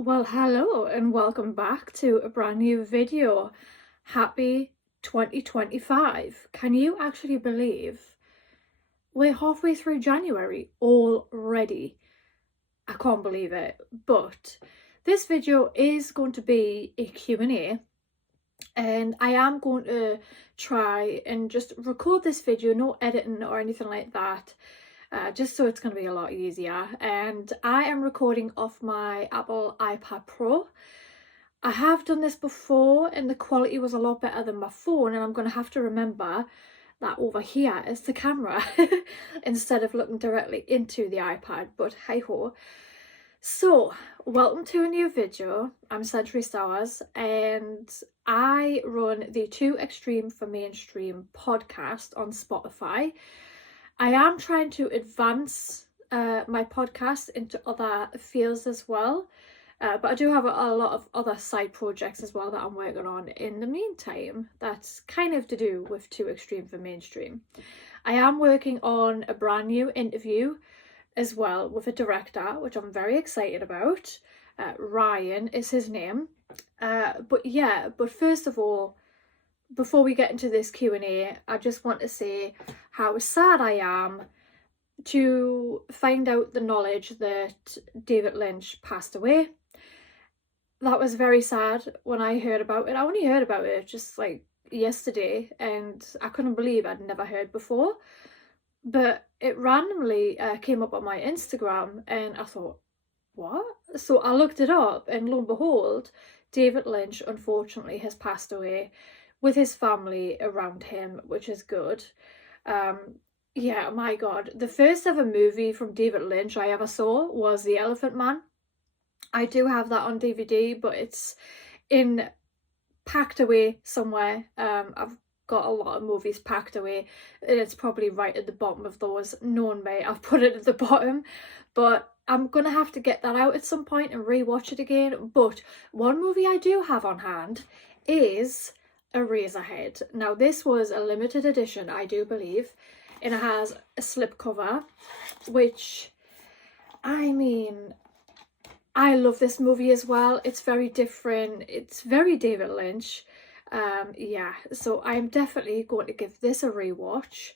Well, hello and welcome back to a brand new video. Happy 2025. Can you actually believe we're halfway through January already? I can't believe it. But this video is going to be a Q&A, and I am going to try and just record this video, no editing or anything like that. Just so it's going to be a lot easier. And I am recording off my Apple iPad Pro. I have done this before and the quality was a lot better than my phone, and I'm going to have to remember that over here is the camera instead of looking directly into the iPad, but hey ho. So, welcome to a new video. I'm Century Stars and I run the Too Extreme for Mainstream podcast on Spotify. I am trying to advance my podcast into other fields as well. But I do have a lot of other side projects as well that I'm working on in the meantime. That's kind of to do with Too Extreme for Mainstream. I am working on a brand new interview as well with a director, which I'm very excited about. Ryan is his name. But first of all, before we get into this Q&A, I just want to say how sad I am to find out the knowledge that David Lynch passed away. That was very sad when I heard about it. I only heard about it just like yesterday and I couldn't believe I'd never heard before. But it randomly came up on my Instagram and I thought, what? So I looked it up and lo and behold, David Lynch unfortunately has passed away with his family around him, which is good. Yeah, my God. The first ever movie from David Lynch I ever saw was The Elephant Man. I do have that on DVD, but it's packed away somewhere. I've got a lot of movies packed away and it's probably right at the bottom of those. Knowing me, I've put it at the bottom, but I'm gonna have to get that out at some point and rewatch it again. But one movie I do have on hand is Eraserhead. Now this was a limited edition, I do believe, and it has a slipcover, which, I mean, I love this movie as well. It's very different. It's very David Lynch. Yeah, so I'm definitely going to give this a rewatch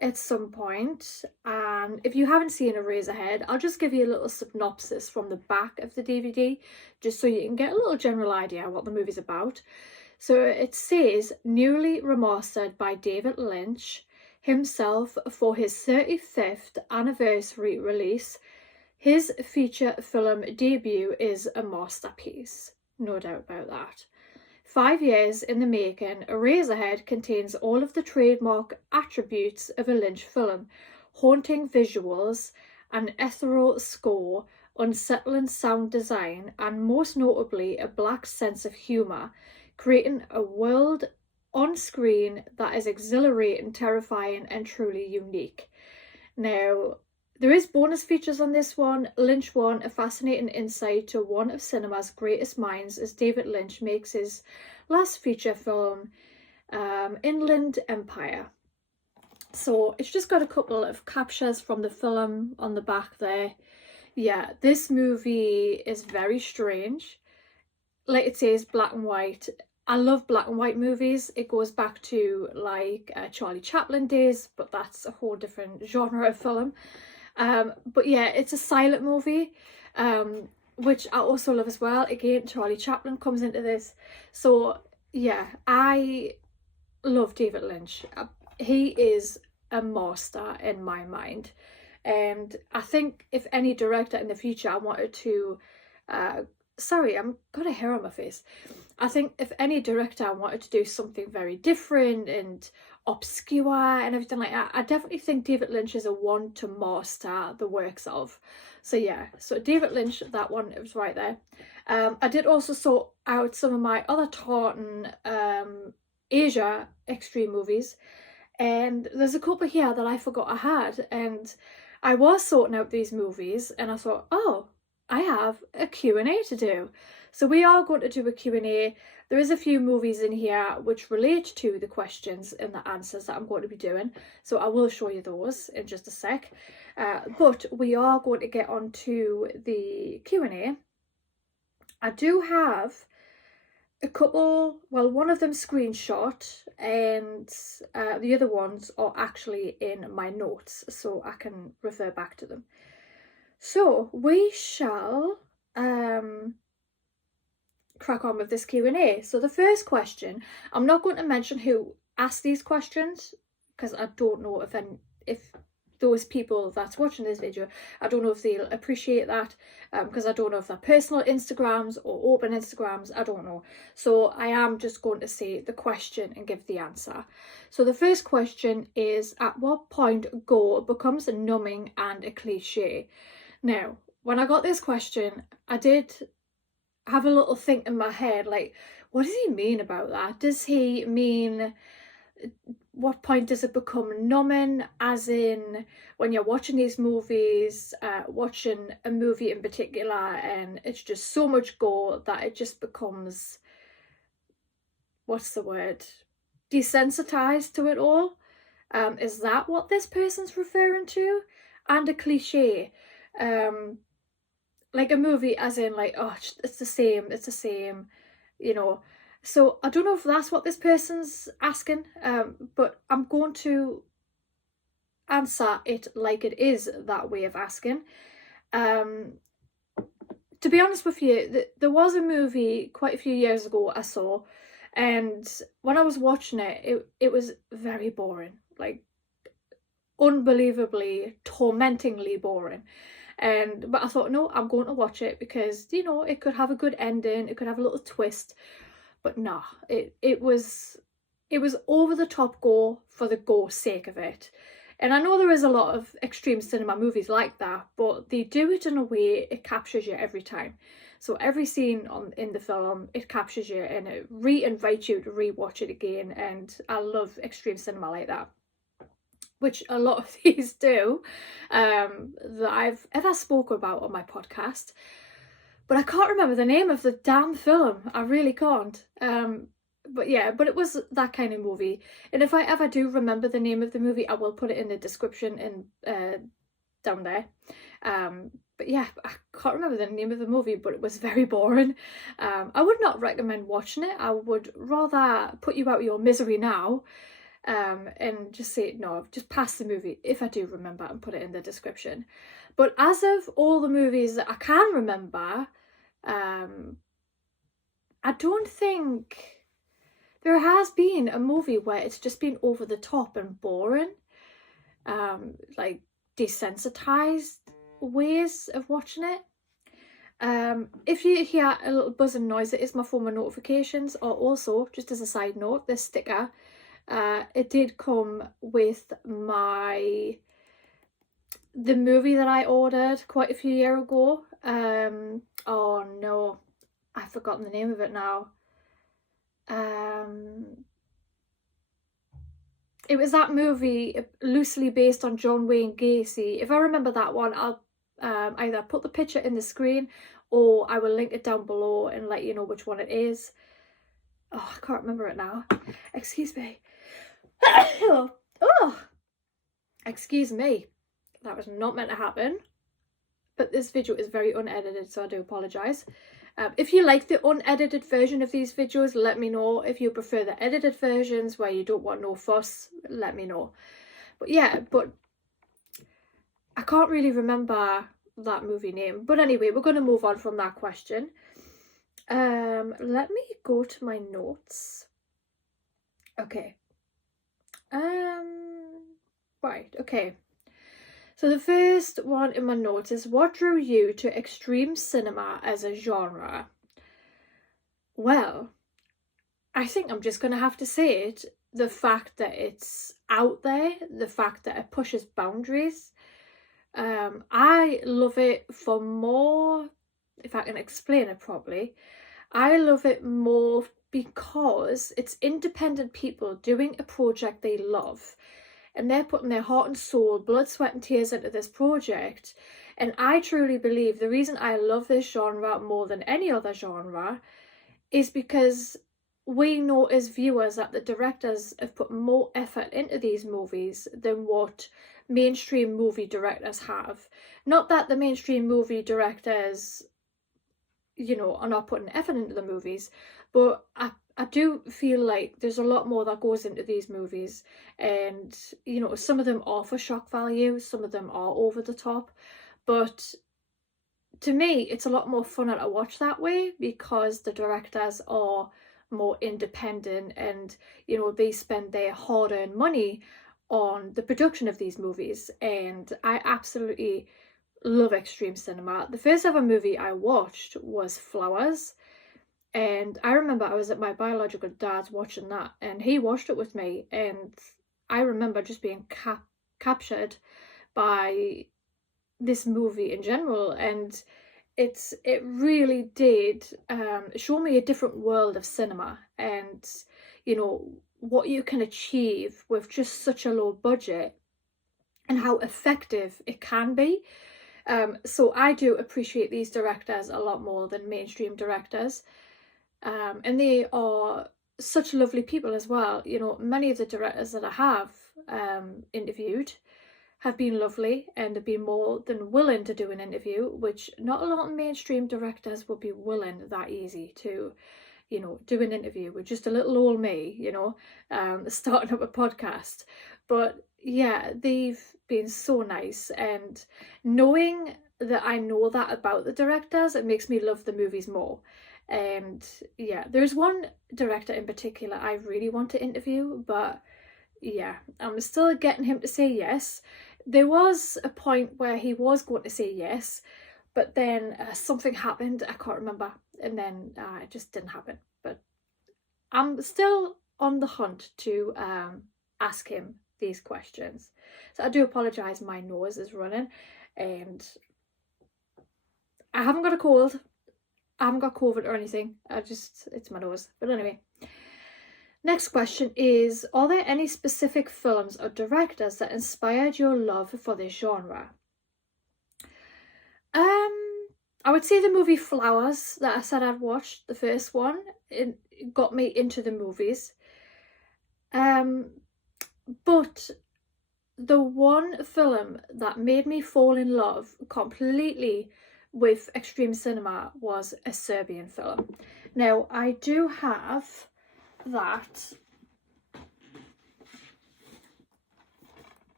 at some point. And if you haven't seen Eraserhead, I'll just give you a little synopsis from the back of the DVD, just so you can get a little general idea what the movie's about. So it says, newly remastered by David Lynch himself for his 35th anniversary release, his feature film debut is a masterpiece. No doubt about that. 5 years in the making, Eraserhead contains all of the trademark attributes of a Lynch film: haunting visuals, an ethereal score, unsettling sound design, and most notably a black sense of humour, creating a world on screen that is exhilarating, terrifying, and truly unique. Now, there is bonus features on this one. Lynch won a fascinating insight to one of cinema's greatest minds as David Lynch makes his last feature film, Inland Empire. So it's just got a couple of captures from the film on the back there. Yeah, this movie is very strange. Like it says, black and white. I love black and white movies. It goes back to like Charlie Chaplin days, but that's a whole different genre of film. But yeah, it's a silent movie, which I also love as well. Again, Charlie Chaplin comes into this. So yeah, I love David Lynch. He is a master in my mind. And I think if any director in the future I wanted to, sorry, I'm got a hair on my face. I think if any director wanted to do something very different and obscure and everything like that, I definitely think David Lynch is a one to master the works of. So yeah, so David Lynch, that one, it was right there. I did also sort out some of my other Tartan Asia extreme movies, and there's a couple here that I forgot I had, and I was sorting out these movies and I thought, oh, I have a Q&A to do. So we are going to do a Q&A. There is a few movies in here which relate to the questions and the answers that I'm going to be doing. So I will show you those in just a sec. But we are going to get on to the Q&A. I do have a couple, well, one of them screenshot, and the other ones are actually in my notes, so I can refer back to them. So we shall crack on with this Q&A. So the first question, I'm not going to mention who asked these questions because I don't know if those people that's watching this video, I don't know if they'll appreciate that, because I don't know if they're personal Instagrams or open Instagrams, I don't know. So I am just going to say the question and give the answer. So the first question is, at what point gore becomes a numbing and a cliche? Now, when I got this question, I did have a little think in my head, like, what does he mean about that? Does he mean, what point does it become numbing, as in when you're watching these movies, watching a movie in particular, and it's just so much gore that it just becomes, what's the word, desensitized to it all? Is that what this person's referring to? And a cliche, like a movie as in like, oh, it's the same, you know. So I don't know if that's what this person's asking, but I'm going to answer it like it is that way of asking. To be honest with you, there was a movie quite a few years ago I saw, and when I was watching it was very boring, like unbelievably, tormentingly boring. But I thought, no, I'm going to watch it because, you know, it could have a good ending, it could have a little twist. But nah, it was over the top gore for the gore's sake of it. And I know there is a lot of extreme cinema movies like that, but they do it in a way it captures you every time. So every scene in the film, it captures you and it re-invites you to re-watch it again. And I love extreme cinema like that, which a lot of these do, that I've ever spoke about on my podcast. But I can't remember the name of the damn film. I really can't. But yeah, but it was that kind of movie. And if I ever do remember the name of the movie, I will put it in the description and down there. But yeah, I can't remember the name of the movie, but it was very boring. I would not recommend watching it. I would rather put you out of your misery now, and just say, no, just pass the movie if I do remember, and put it in the description. But as of all the movies that I can remember, I don't think there has been a movie where it's just been over the top and boring, like desensitized ways of watching it. If you hear a little buzzing noise, it is my phone notifications. Or also, just as a side note, this sticker, it did come with the movie that I ordered quite a few years ago. Oh no, I've forgotten the name of it now. It was that movie loosely based on John Wayne Gacy. If I remember that one, I'll either put the picture in the screen or I will link it down below and let you know which one it is. Oh, I can't remember it now. Excuse me. Oh, excuse me. That was not meant to happen. But this video is very unedited, so I do apologise. If you like the unedited version of these videos, let me know. If you prefer the edited versions where you don't want no fuss, let me know. But yeah, but I can't really remember that movie name. But anyway, we're going to move on from that question. Let me go to my notes. Okay. Right, okay. So the first one in my notes is, what drew you to extreme cinema as a genre? Well, I think I'm just going to have to say it. The fact that it's out there, the fact that it pushes boundaries. I love it for more, if I can explain it properly, I love it more because it's independent people doing a project they love. And they're putting their heart and soul, blood, sweat and tears into this project. And I truly believe the reason I love this genre more than any other genre is because we know as viewers that the directors have put more effort into these movies than what mainstream movie directors have. Not that the mainstream movie directors you know, are not putting effort into the movies, but I do feel like there's a lot more that goes into these movies, and you know, some of them are for shock value, some of them are over the top, but to me it's a lot more funner to watch that way because the directors are more independent, and you know, they spend their hard-earned money on the production of these movies. And I absolutely love extreme cinema. The first ever movie I watched was Flowers, and I remember I was at my biological dad's watching that, and he watched it with me, and I remember just being captured by this movie in general. And it really did show me a different world of cinema, and you know, what you can achieve with just such a low budget and how effective it can be. So I do appreciate these directors a lot more than mainstream directors, and they are such lovely people as well. You know, many of the directors that I have interviewed have been lovely and have been more than willing to do an interview, which not a lot of mainstream directors would be willing that easy to, you know, do an interview with just a little old me, you know, starting up a podcast. But yeah, they've been so nice, and knowing that I know that about the directors, it makes me love the movies more. And yeah, there's one director in particular I really want to interview, but yeah, I'm still getting him to say yes. There was a point where he was going to say yes, but then something happened, I can't remember, and then it just didn't happen. But I'm still on the hunt to ask him these questions. So I do apologise, my nose is running, and I haven't got a cold. I haven't got COVID or anything. It's my nose. But anyway. Next question is, are there any specific films or directors that inspired your love for this genre? I would say the movie Flowers that I said I'd watched, the first one. It got me into the movies. But the one film that made me fall in love completely with extreme cinema was a Serbian film. Now, I do have that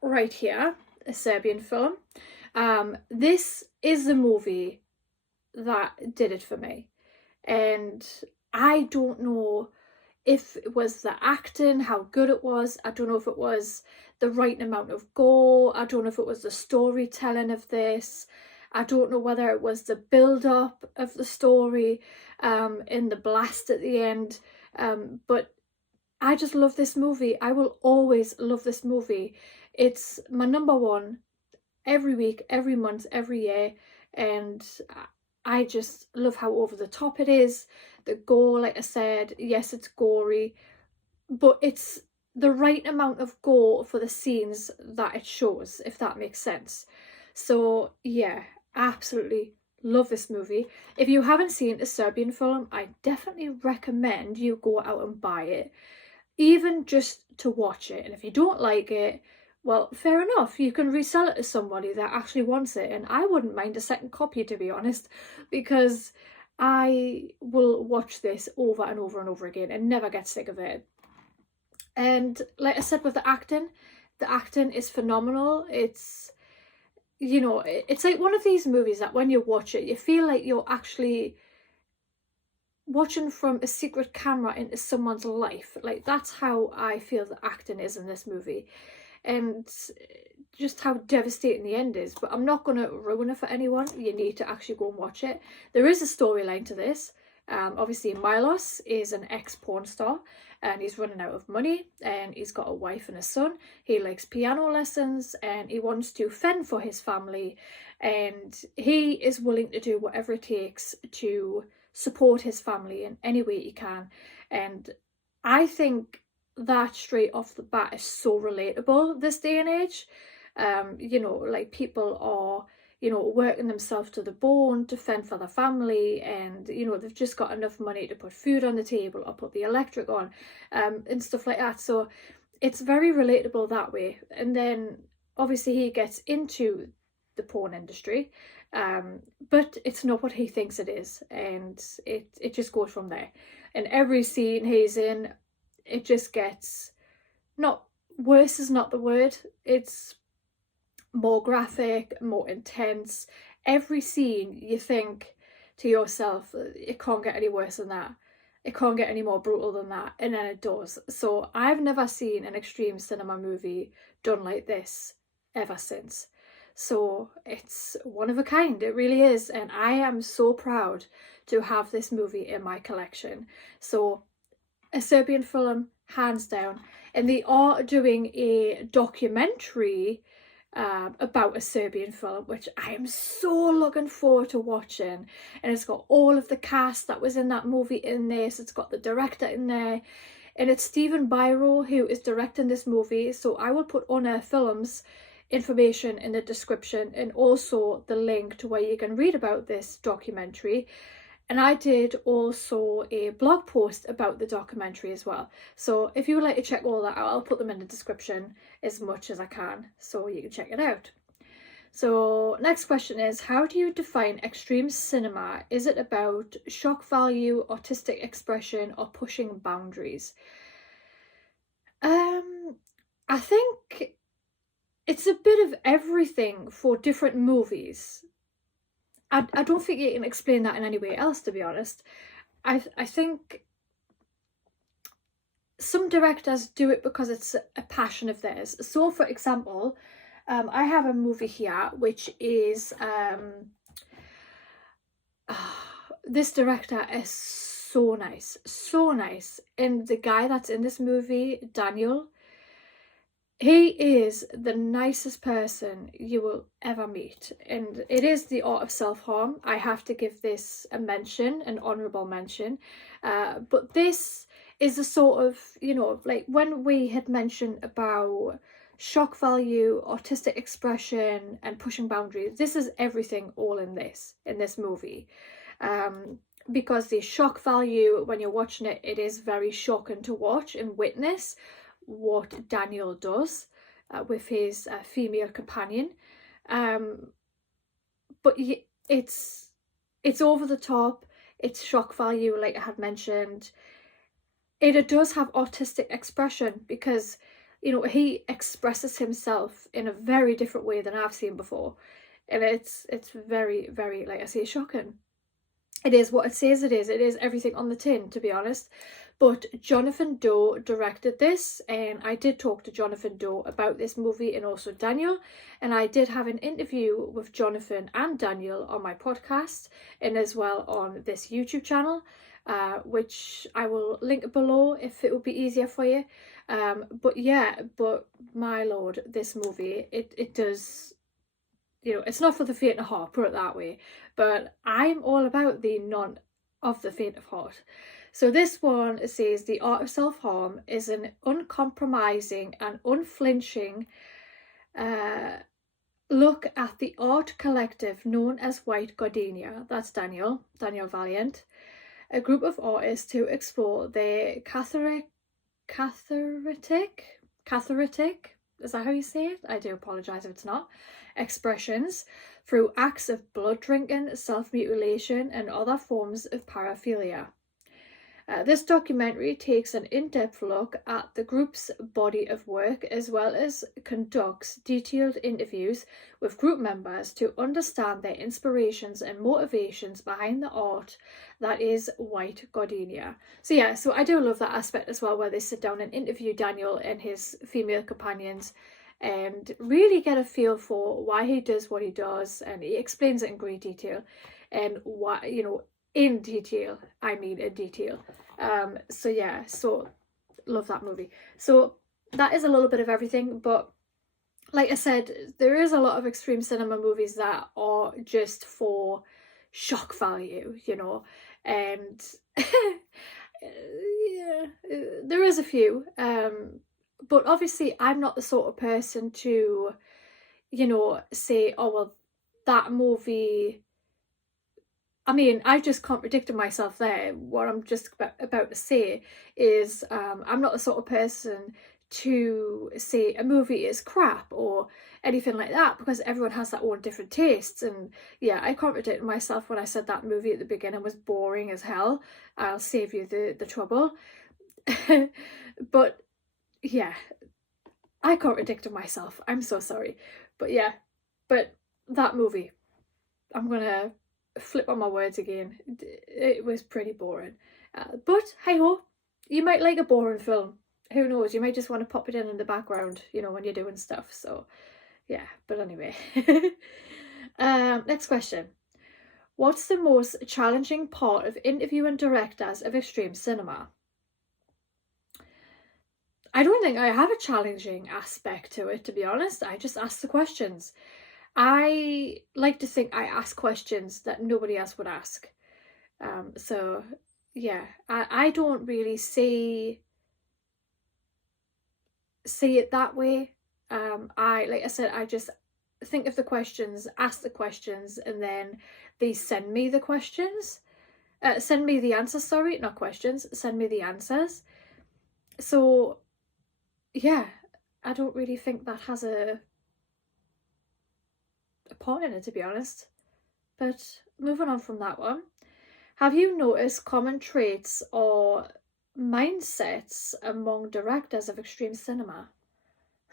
right here, a Serbian film. This is the movie that did it for me, and I don't know if it was the acting, how good it was. I don't know if it was the right amount of gore. I don't know if it was the storytelling of this. I don't know whether it was the build-up of the story in the blast at the end. But I just love this movie. I will always love this movie. It's my number one every week, every month, every year, and I just love how over the top it is. The gore, like I said, yes, it's gory, but it's the right amount of gore for the scenes that it shows, if that makes sense. So yeah, absolutely love this movie. If you haven't seen a Serbian film, I definitely recommend you go out and buy it, even just to watch it. And if you don't like it, well, fair enough, you can resell it to somebody that actually wants it. And I wouldn't mind a second copy, to be honest, because I will watch this over and over and over again and never get sick of it. And like I said, with the acting is phenomenal. It's, you know, it's like one of these movies that when you watch it, you feel like you're actually watching from a secret camera into someone's life. Like, that's how I feel the acting is in this movie, and just how devastating the end is. But I'm not going to ruin it for anyone. You need to actually go and watch it. There is a storyline to this. Obviously, Milos is an ex-porn star, and he's running out of money, and he's got a wife and a son. He likes piano lessons, and he wants to fend for his family, and he is willing to do whatever it takes to support his family in any way he can. And I think that straight off the bat is so relatable this day and age. You know, like, people are, you know, working themselves to the bone to fend for their family, and you know, they've just got enough money to put food on the table or put the electric on, and stuff like that. So it's very relatable that way. And then obviously he gets into the porn industry, But it's not what he thinks it is, and it just goes from there. And every scene he's in, it just gets, not worse is not the word, it's more graphic, more intense. Every scene you think to yourself, it can't get any worse than that. It can't get any more brutal than that. And then it does. So I've never seen an extreme cinema movie done like this ever since. So it's one of a kind, it really is. And I am so proud to have this movie in my collection. So a Serbian film, hands down. And they are doing a documentary about a Serbian film, which I am so looking forward to watching. And it's got all of the cast that was in that movie in this. It's got the director in there. And it's Stephen Biro who is directing this movie. So I will put Honor Films information in the description, and also the link to where you can read about this documentary. And I did also a blog post about the documentary as well. So if you would like to check all that out, I'll put them in the description as much as I can, so you can check it out. So next question is, how do you define extreme cinema? Is it about shock value, artistic expression, or pushing boundaries? I think it's a bit of everything for different movies. I don't think you can explain that in any way else, to be honest. I think some directors do it because it's a passion of theirs. So, for example, I have a movie here which is this director is so nice, and the guy that's in this movie, Daniel, he is the nicest person you will ever meet. And it is The Art of Self-Harm. I have to give this a mention, an honourable mention. But this is a sort of, you know, like when we had mentioned about shock value, artistic expression, and pushing boundaries, this is everything all in this movie. Because the shock value, when you're watching it, it is very shocking to watch and witness what Daniel does with his female companion. But it's over the top, it's shock value, like I have mentioned. It does have artistic expression because, you know, he expresses himself in a very different way than I've seen before. And it's very, very, like I say, shocking. It is what it says it is. It is everything on the tin, to be honest. But Jonathan Doe directed this, and I did talk to Jonathan Doe about this movie, and also Daniel. And I did have an interview with Jonathan and Daniel on my podcast, and as well on this YouTube channel, which I will link below if it would be easier for you. But yeah, but my lord, this movie, it does, you know, it's not for the faint of heart, put it that way. But I'm all about the none of the faint of heart. So this one says, The Art of Self-Harm is an uncompromising and unflinching look at the art collective known as White Gardenia. That's Daniel Valiant. A group of artists who explore their cathartic, is that how you say it? I do apologise if it's not. Expressions through acts of blood drinking, self-mutilation, and other forms of paraphilia. This documentary takes an in-depth look at the group's body of work, as well as conducts detailed interviews with group members to understand their inspirations and motivations behind the art that is White Gardenia. So yeah, so I do love that aspect as well, where they sit down and interview Daniel and his female companions and really get a feel for why he does what he does, and he explains it in great detail, and why, you know, in detail, I mean in detail. So yeah, so love that movie. So that is a little bit of everything, but like I said, there is a lot of extreme cinema movies that are just for shock value, you know, and yeah, there is a few, but obviously I'm not the sort of person to, you know, say, oh well, that movie, I mean, I've just contradicted myself there. What I'm just about to say is I'm not the sort of person to say a movie is crap or anything like that, because everyone has their own different tastes. And yeah, I contradicted myself when I said that movie at the beginning was boring as hell. I'll save you the trouble. But yeah, I contradicted myself. I'm so sorry. But yeah, but that movie, I'm gonna flip on my words again. It was pretty boring. But hey ho, you might like a boring film. Who knows? You might just want to pop it in the background, you know, when you're doing stuff. So yeah, but anyway. Next question. What's the most challenging part of interviewing directors of extreme cinema? I don't think I have a challenging aspect to it, to be honest. I just ask the questions. I like to think I ask questions that nobody else would ask. So yeah, I don't really see it that way. Like I said, I just think of the questions, ask the questions, and then they send me the questions. Send me the answers, sorry, not questions, send me the answers. So yeah, I don't really think that has a part in it, to be honest. But moving on from that one, have you noticed common traits or mindsets among directors of extreme cinema?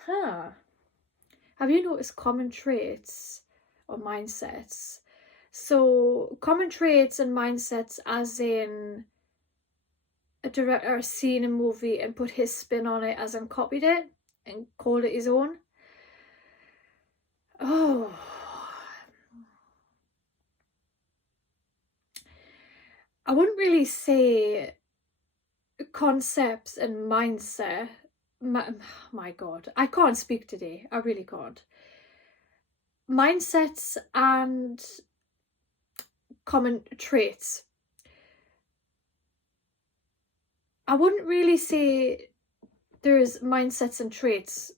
Huh. Have you noticed common traits or mindsets? So, common traits and mindsets, as in a director has seen a movie and put his spin on it, as in copied it and called it his own. Oh, I wouldn't really say concepts and mindset. My God, I can't speak today. I really can't. Mindsets and common traits. I wouldn't really say there's mindsets and traits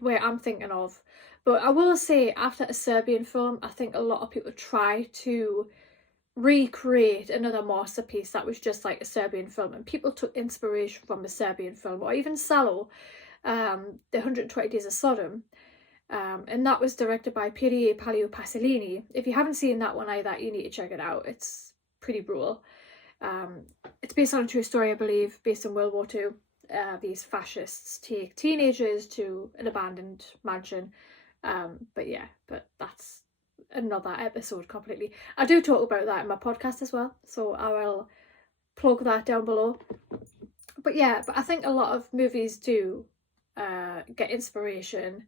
where I'm thinking of, but I will say after a Serbian film, I think a lot of people try to recreate another masterpiece that was just like a Serbian film, and people took inspiration from a Serbian film, or even Salo, the 120 Days of Sodom, and that was directed by Pieri Palio Pasolini. If you haven't seen that one either, you need to check it out. It's pretty brutal. It's based on a true story, I believe, based on World War II. These fascists take teenagers to an abandoned mansion. But yeah, but that's another episode completely. I do talk about that in my podcast as well, so I will plug that down below. But yeah, but I think a lot of movies do get inspiration,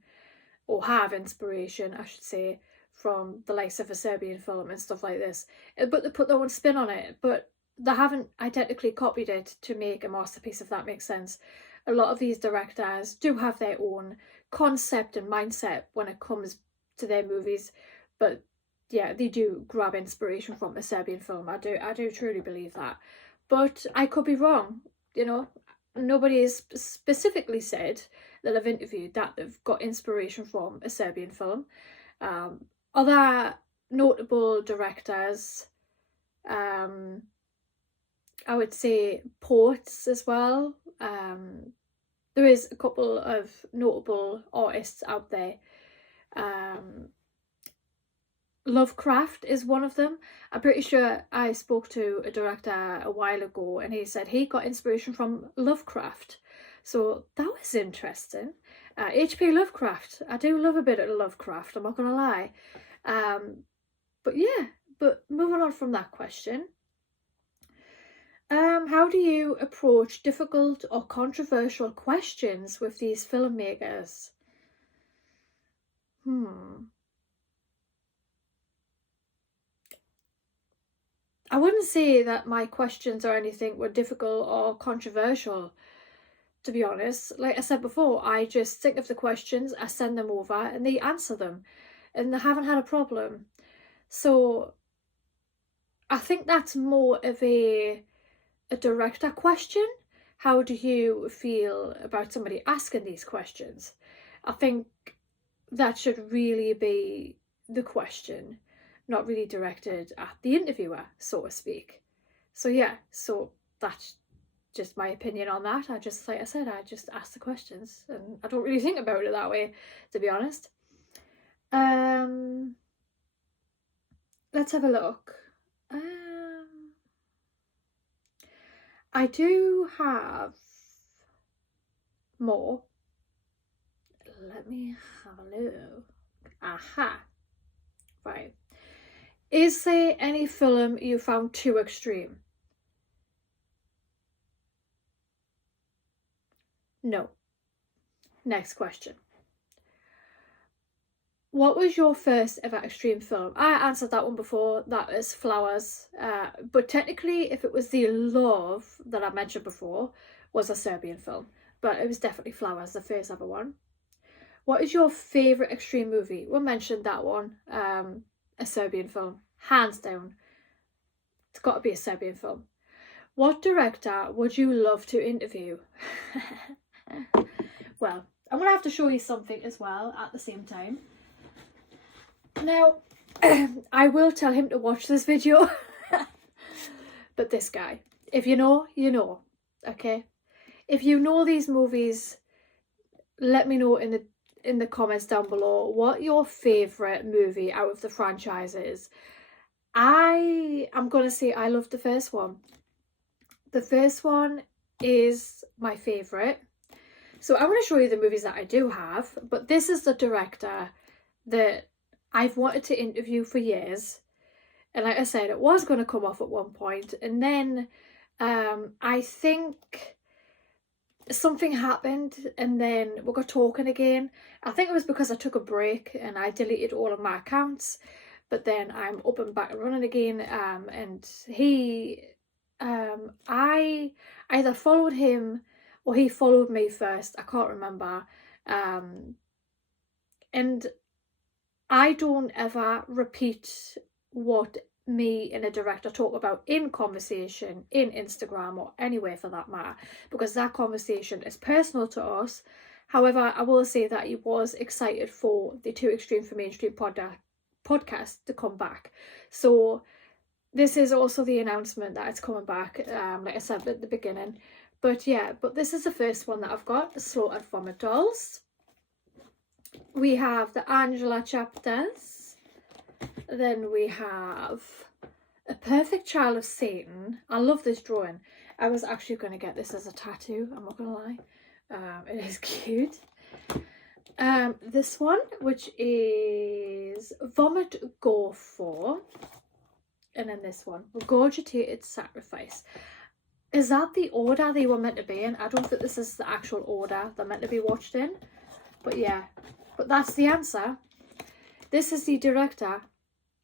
or have inspiration, I should say, from the likes of a Serbian film and stuff like this. But they put their own spin on it, but they haven't identically copied it to make a masterpiece, if that makes sense. A lot of these directors do have their own concept and mindset when it comes to their movies, but yeah, they do grab inspiration from a Serbian film. I do truly believe that. But I could be wrong, you know. Nobody has specifically said that I've interviewed that they've got inspiration from a Serbian film. Other notable directors, I would say poets as well. There is a couple of notable artists out there. Lovecraft is one of them. I'm pretty sure I spoke to a director a while ago and he said he got inspiration from Lovecraft. So that was interesting. H.P. Lovecraft. I do love a bit of Lovecraft, I'm not going to lie. But yeah, but moving on from that question. How do you approach difficult or controversial questions with these filmmakers? I wouldn't say that my questions or anything were difficult or controversial, to be honest. Like I said before, I just think of the questions, I send them over, and they answer them, and they haven't had a problem. So I think that's more of a director question. How do you feel about somebody asking these questions? I think that should really be the question, not really directed at the interviewer, so to speak. So yeah, so that just my opinion on that. I just, like I said, I just ask the questions and I don't really think about it that way, to be honest. Let's have a look. I do have more. Let me have a look. Aha. Right. Is there any film you found too extreme? No. Next question. What was your first ever extreme film? I answered that one before. That is Flowers. But technically, if it was The Love that I mentioned before, was a Serbian film. But it was definitely Flowers, the first ever one. What is your favourite extreme movie? We mentioned that one. A Serbian film. Hands down. It's got to be a Serbian film. What director would you love to interview? Well, I'm going to have to show you something as well at the same time. Now, I will tell him to watch this video. But this guy, if you know, you know. Okay? If you know these movies, let me know in the comments down below what your favourite movie out of the franchise is. I'm going to say I love the first one. The first one is my favourite. So I'm going to show you the movies that I do have, but this is the director that I've wanted to interview for years. And like I said, it was going to come off at one point, and then I think something happened, and then we got talking again. I think it was because I took a break and I deleted all of my accounts, but then I'm up and back and running again. And I either followed him or he followed me first. I can't remember. And I don't ever repeat what me and a director talk about in conversation, in Instagram or anywhere for that matter, because that conversation is personal to us. However, I will say that he was excited for the Too Extreme for Mainstream podcast to come back. So this is also the announcement that it's coming back, like I said at the beginning. But yeah, but this is the first one that I've got, the Slaughtered Vomit Dolls. We have the Angela chapters. Then we have A Perfect Child of Satan. I love this drawing. I was actually going to get this as a tattoo, I'm not going to lie. It is cute. This one, which is Vomit Gore 4. And then this one, Regurgitated Sacrifice. Is that the order they were meant to be in? I don't think this is the actual order they're meant to be watched in. But yeah, but that's the answer. This is the director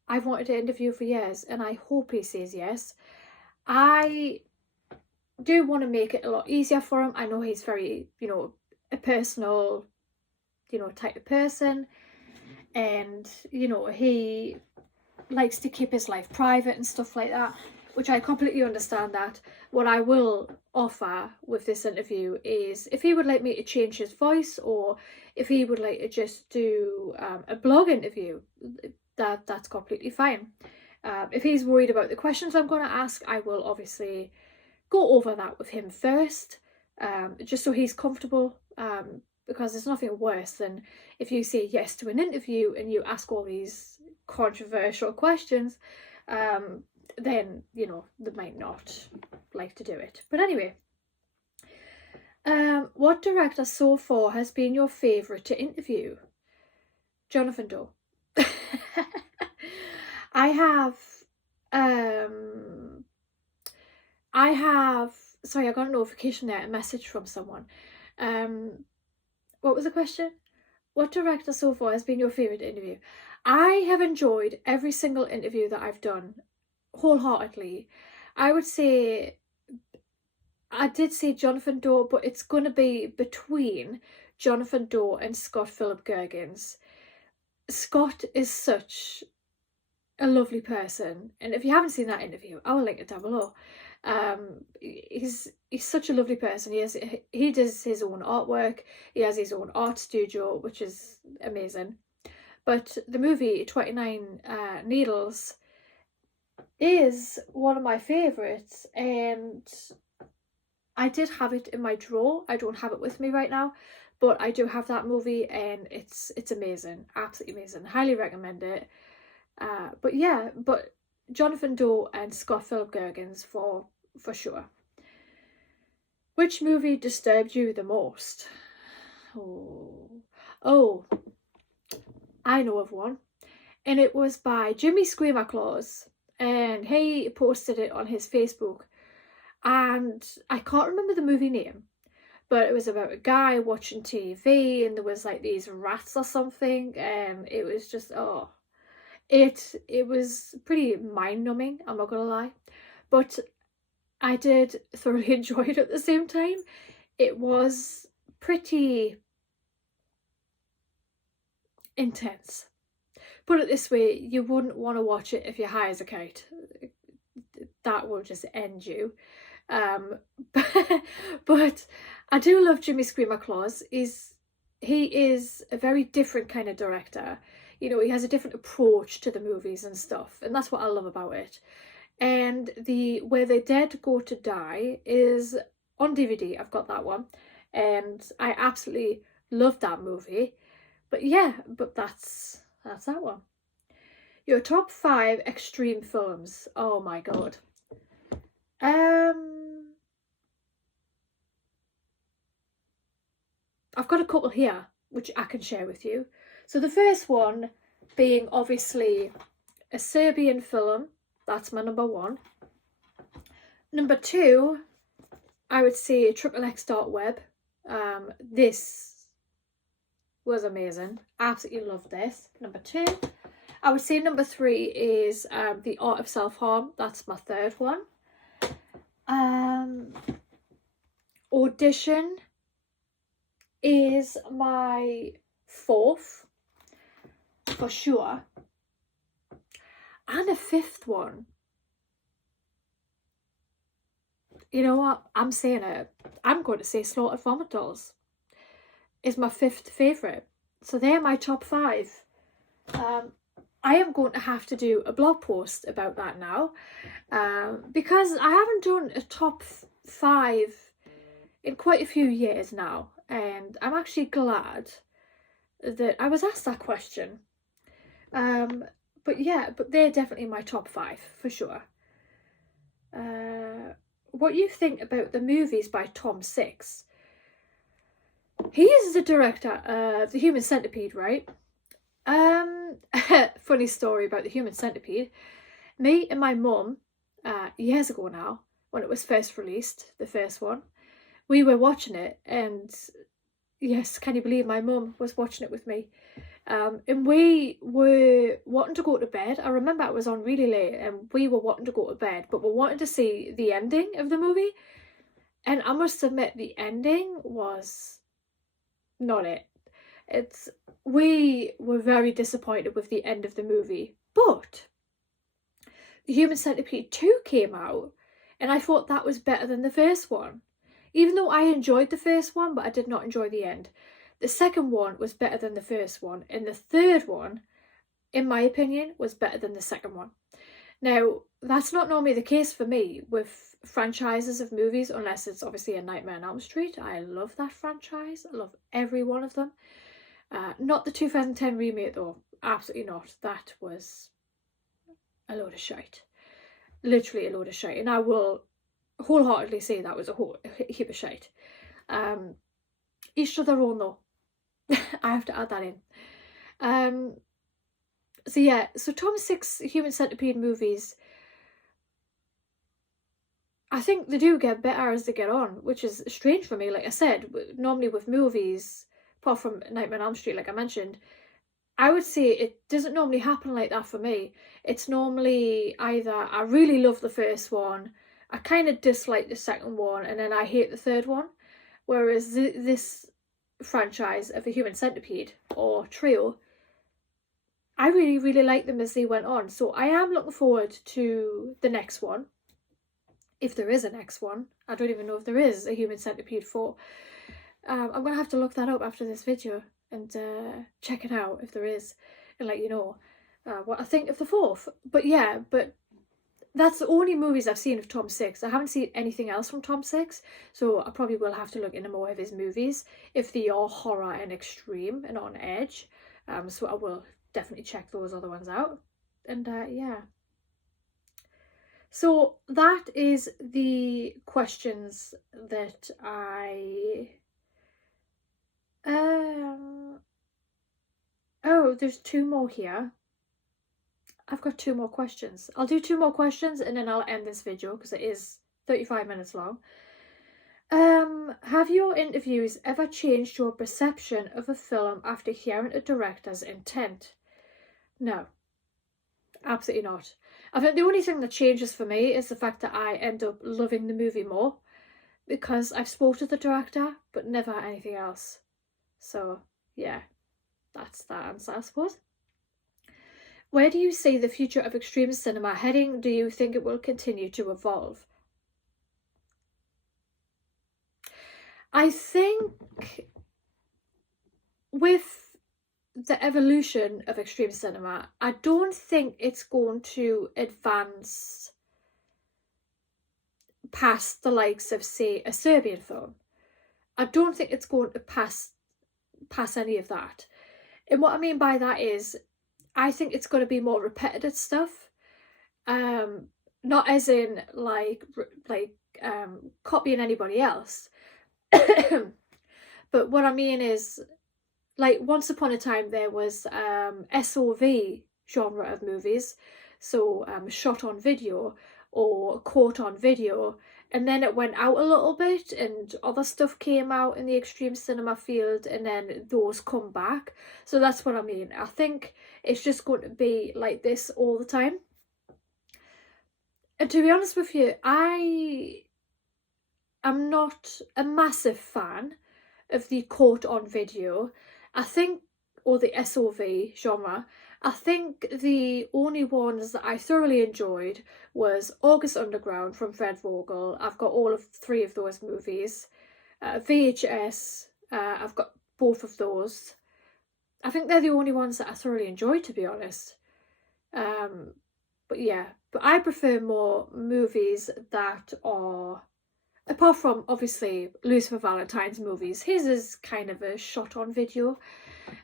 I've wanted to interview for years, and I hope he says yes. I do want to make it a lot easier for him. I know he's very, a personal, type of person. And, he likes to keep his life private and stuff like that, which I completely understand that. What I will offer with this interview is if he would like me to change his voice, or if he would like to just do a blog interview, that's completely fine. If he's worried about the questions I'm going to ask, I will obviously go over that with him first, just so he's comfortable, because there's nothing worse than if you say yes to an interview and you ask all these controversial questions, then they might not like to do it. But anyway, what director so far has been your favourite to interview? Jonathan Doe. I have sorry, I got a notification there, a message from someone. What was the question? What director so far has been your favourite interview? I have enjoyed every single interview that I've done wholeheartedly. I would say, I did say Jonathan Doe, but it's going to be between Jonathan Doe and Scott Philip Goergens. Scott is such a lovely person, and if you haven't seen that interview, I will link it down below. He's such a lovely person. He does his own artwork. He has his own art studio, which is amazing. But the movie 29 Needles is one of my favourites, and I did have it in my drawer. I don't have it with me right now, but I do have that movie, and it's amazing, absolutely amazing. Highly recommend it. But yeah, but Jonathan Doe and Scott Philip Goergens for sure. Which movie disturbed you the most? Oh, oh, I know of one, and it was by Jimmy Screamer Claus, and he posted it on his Facebook, and I can't remember the movie name, but it was about a guy watching TV, and there was like these rats or something, and it was just it was pretty mind numbing. I'm not gonna lie, but I did thoroughly enjoy it at the same time. It was pretty intense. Put it this way, you wouldn't want to watch it if you're high as a kite. That will just end you. Um, but I do love Jimmy Screamer Claus. He is a very different kind of director. You know, he has a different approach to the movies and stuff, and that's what I love about it. And the Where the Dead Go to Die is on DVD. I've got that one, and I absolutely love that movie. But yeah, but that's that one. Your top 5 extreme films. Oh my god. Um, I've got a couple here which I can share with you. So the first one being obviously a Serbian film. That's my number 1. Number 2, I would say Triple X Dark Web. This was amazing. Absolutely loved this. Number 2. I would say number 3 is The Art of Self-Harm. That's my third one. Audition is my 4th for sure. And a 5th one. You know what? I'm saying it. I'm going to say Slaughtered Vomit Dolls is my 5th favourite. So they're my top 5. I am going to have to do a blog post about that now, because I haven't done a top 5 in quite a few years now, and I'm actually glad that I was asked that question. But yeah, but they're definitely my top 5 for sure. What you think about the movies by Tom Six? He is the director of The Human Centipede, right? Funny story about The Human Centipede. Me and my mum, years ago now, when it was first released, the first one, we were watching it, and yes, can you believe my mum was watching it with me? And we were wanting to go to bed. I remember it was on really late, and we were wanting to go to bed, but we wanted to see the ending of the movie. And I must admit, the ending was not it. We were very disappointed with the end of the movie, but The Human Centipede 2 came out, and I thought that was better than the first one. Even though I enjoyed the first one, but I did not enjoy the end. The second one was better than the first one, and the third one, in my opinion, was better than the second one. Now, that's not normally the case for me with franchises of movies, unless it's obviously A Nightmare on Elm Street. I love that franchise. I love every one of them. Not the 2010 remake though. Absolutely not. That was a load of shite. Literally a load of shite. And I will wholeheartedly say that was a heap of shite. Each to their own though. I have to add that in. So yeah, so Tom Six Human Centipede movies, I think they do get better as they get on, which is strange for me. Like I said, normally with movies, apart from Nightmare on Elm Street, like I mentioned, I would say it doesn't normally happen like that for me. It's normally either I really love the first one, I kind of dislike the second one, and then I hate the third one. Whereas this franchise of the Human Centipede, or trio, I really, really liked them as they went on. So I am looking forward to the next one. If there is a next one. I don't even know if there is a Human Centipede 4. I'm going to have to look that up after this video and check it out if there is, and let you know what I think of the 4th. But yeah, but that's the only movies I've seen of Tom Six. I haven't seen anything else from Tom Six, so I probably will have to look into more of his movies if they are horror and extreme and on edge. So I will definitely check those other ones out. And yeah. So that is the questions that I oh, there's two more here. I've got two more questions. I'll do two more questions and then I'll end this video because it is 35 minutes long. Have your interviews ever changed your perception of a film after hearing a director's intent? No, absolutely not. I think the only thing that changes for me is the fact that I end up loving the movie more because I've spoken to the director, but never anything else. So, yeah, that's that answer, I suppose. Where do you see the future of extreme cinema heading? Do you think it will continue to evolve? I think with the evolution of extreme cinema, I don't think it's going to advance past the likes of, say, a Serbian film. I don't think it's going to pass any of that. And what I mean by that is, I think it's going to be more repetitive stuff. Not as in like copying anybody else. But what I mean is, like, once upon a time there was SOV genre of movies, so shot on video or caught on video, and then it went out a little bit and other stuff came out in the extreme cinema field, and then those come back. So that's what I mean. I think it's just going to be like this all the time. And to be honest with you, I am not a massive fan of the caught on video. I think, or the SOV genre, I think the only ones that I thoroughly enjoyed was August Underground from Fred Vogel. I've got all of three of those movies. VHS, I've got both of those. I think they're the only ones that I thoroughly enjoyed, to be honest. But yeah, but I prefer more movies that are, apart from obviously Lucifer Valentine's movies, his is kind of a shot on video,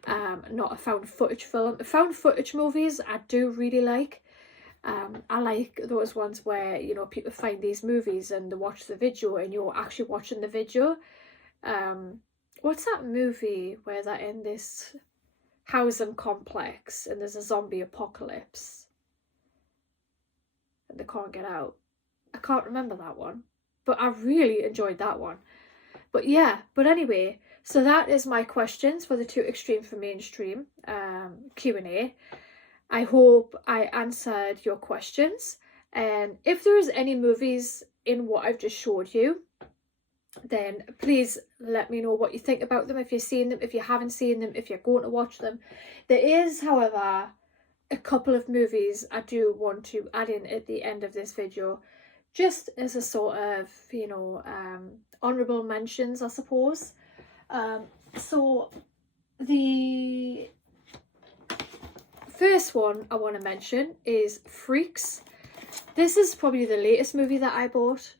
not a found footage film. Found footage movies I do really like. I like those ones where, you know, people find these movies and they watch the video and you're actually watching the video. What's that movie where they're in this housing complex and there's a zombie apocalypse and they can't get out? I can't remember that one, but I really enjoyed that one. But yeah, but anyway, so that is my questions for the two extreme for mainstream Q&A. I hope I answered your questions, and if there is any movies in what I've just showed you, then please let me know what you think about them, if you've seen them, if you haven't seen them, if you're going to watch them. There is, however, a couple of movies I do want to add in at the end of this video, just as a sort of, you know, honourable mentions, I suppose. So the first one I want to mention is Freaks. This is probably the latest movie that I bought,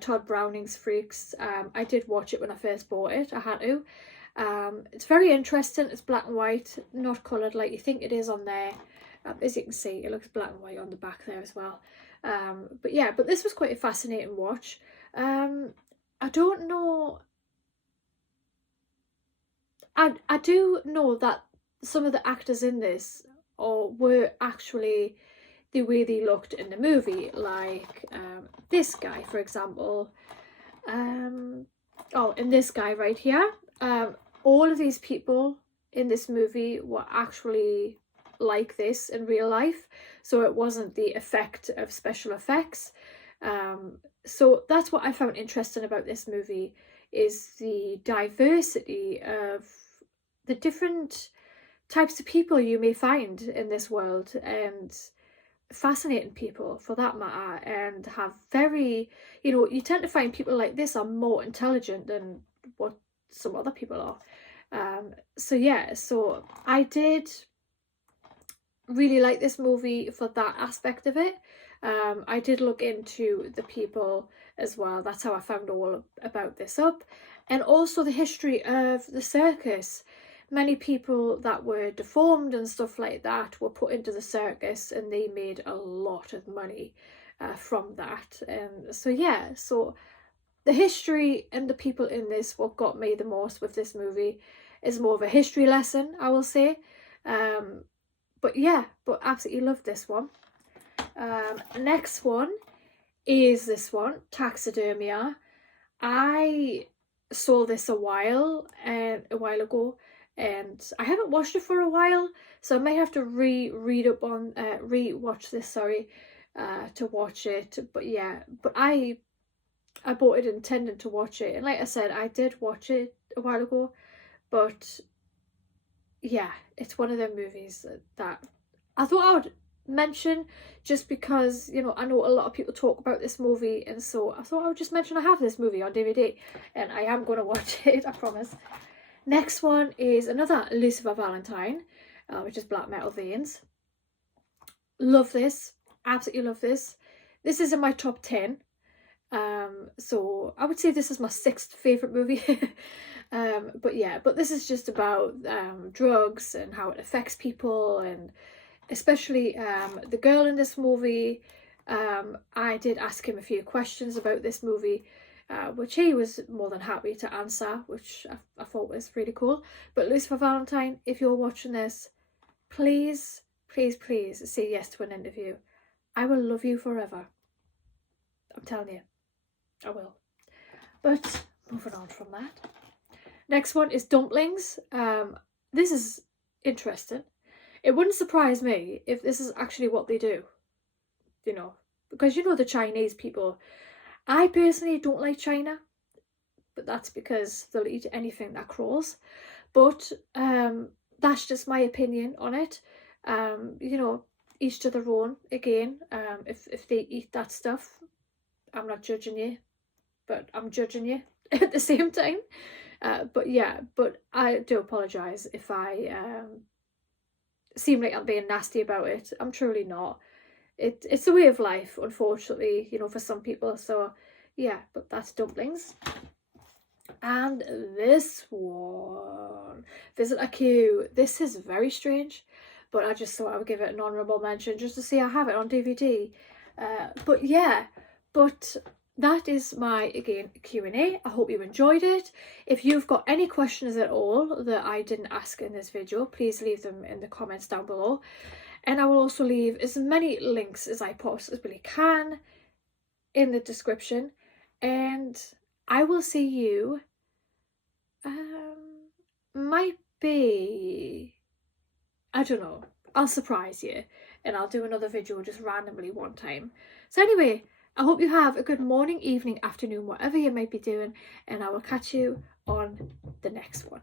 Todd Browning's Freaks. I did watch it when I first bought it, I had to. It's very interesting. It's black and white, not coloured like you think it is on there. As you can see, it looks black and white on the back there as well. But yeah, but this was quite a fascinating watch. I don't know. I do know that some of the actors in this were actually the way they looked in the movie, like this guy, for example. And this guy right here. All of these people in this movie were actually like this in real life, so it wasn't the effect of special effects. So that's what I found interesting about this movie, is the diversity of the different types of people you may find in this world, and fascinating people for that matter, and have very, you know, you tend to find people like this are more intelligent than what some other people are. So yeah, so I did really like this movie for that aspect of it. I did look into the people as well. That's how I found all about this up. And also the history of the circus. Many people that were deformed and stuff like that were put into the circus, and they made a lot of money from that. And so yeah, so the history and the people in this, what got me the most with this movie, is more of a history lesson, I will say. But yeah, but absolutely love this one. Next one is this one, Taxidermia. I saw this a while ago, and I haven't watched it for a while, so I may have to re-watch this, sorry, to watch it. But yeah, but I bought it intending to watch it, and like I said, I did watch it a while ago, but yeah, it's one of them movies that I thought I would mention, just because, you know, I know a lot of people talk about this movie, and so I thought I would just mention I have this movie on DVD, and I am going to watch it, I promise. Next one is another Lucifer Valentine, which is Black Metal Veins. Love this, absolutely love this. This is in my top 10. So I would say this is my 6th favourite movie. But yeah, but this is just about drugs and how it affects people, and especially the girl in this movie. I did ask him a few questions about this movie, which he was more than happy to answer, which I thought was really cool. But Lucifer Valentine, if you're watching this, please, please, please say yes to an interview. I will love you forever. I'm telling you, I will. But moving on from that. Next one is Dumplings. This is interesting. It wouldn't surprise me if this is actually what they do, you know, because you know the Chinese people. I personally don't like China, but that's because they'll eat anything that crawls. But that's just my opinion on it. You know, each to their own. Again, if they eat that stuff, I'm not judging you, but I'm judging you at the same time. But yeah, but I do apologise if I seem like I'm being nasty about it. I'm truly not. It's a way of life, unfortunately, you know, for some people. So yeah, but that's Dumplings. And this one, Visitor Q. This is very strange, but I just thought I would give it an honourable mention just to see I have it on DVD. But yeah, but that is my, again, Q&A. I hope you enjoyed it. If you've got any questions at all that I didn't ask in this video, please leave them in the comments down below. And I will also leave as many links as I possibly can in the description. And I will see you, might be, I don't know, I'll surprise you. And I'll do another video just randomly one time. So anyway, I hope you have a good morning, evening, afternoon, whatever you might be doing, and I will catch you on the next one.